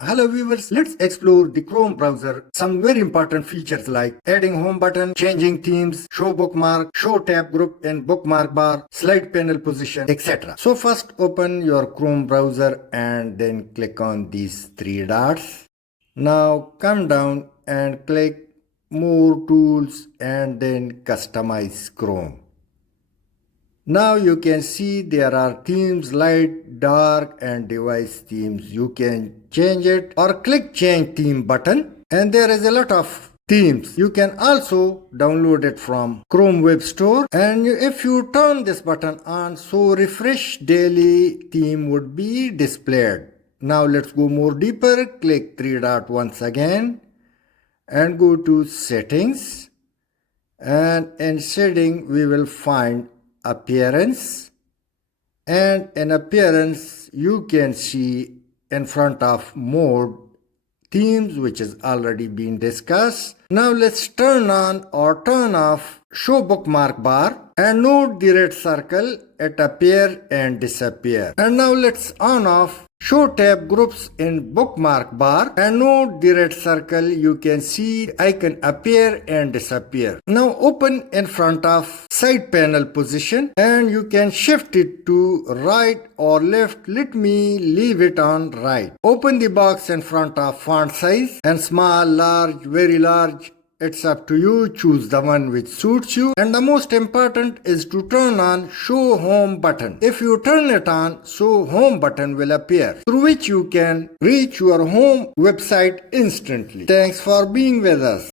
Hello viewers, let's explore the Chrome browser. Some very important features like adding home button, changing themes, show bookmark, show tab group in bookmark bar, slide panel position, etc. So first open your Chrome browser and then click on these three dots. Now come down and click more tools and then customize Chrome. Now you can see there are themes, light, dark and device themes. You can change it or click change theme button, and there is a lot of themes. You can also download it from Chrome Web Store, and if you turn this button on, so refresh daily theme would be displayed. Now let's go more deeper. Click three dot once again and go to settings, and in setting we will find appearance, and in appearance you can see in front of mode themes, which is already been discussed. Now let's turn on or turn off show bookmark bar and note the red circle, it appear and disappear. And now let's on off show tab groups in bookmark bar and note the red circle, you can see icon appear and disappear. Now open in front of side panel position and you can shift it to right or left. Let me leave it on right. Open the box in front of font size and small, large, very large. It's up to you, choose the one which suits you. And the most important is to turn on show home button. If you turn it on, so home button will appear, through which you can reach your home website instantly. Thanks for being with us.